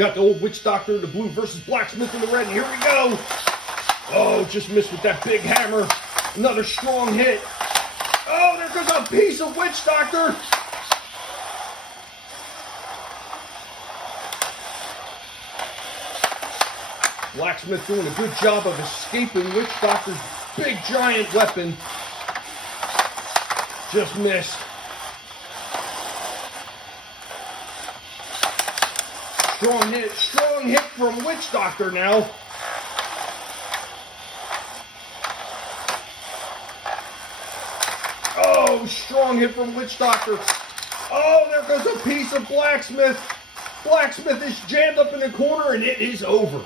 Got the old Witch Doctor in the blue versus Blacksmith in the red, and here we go. Oh, just missed with that big hammer. Another strong hit. Oh, there goes a piece of Witch Doctor. Blacksmith doing a good job of escaping Witch Doctor's big giant weapon. Just missed. Strong hit from Witch Doctor now. Oh, strong hit from Witch Doctor. Oh, there goes a piece of Blacksmith. Blacksmith is jammed up in the corner, and it is over.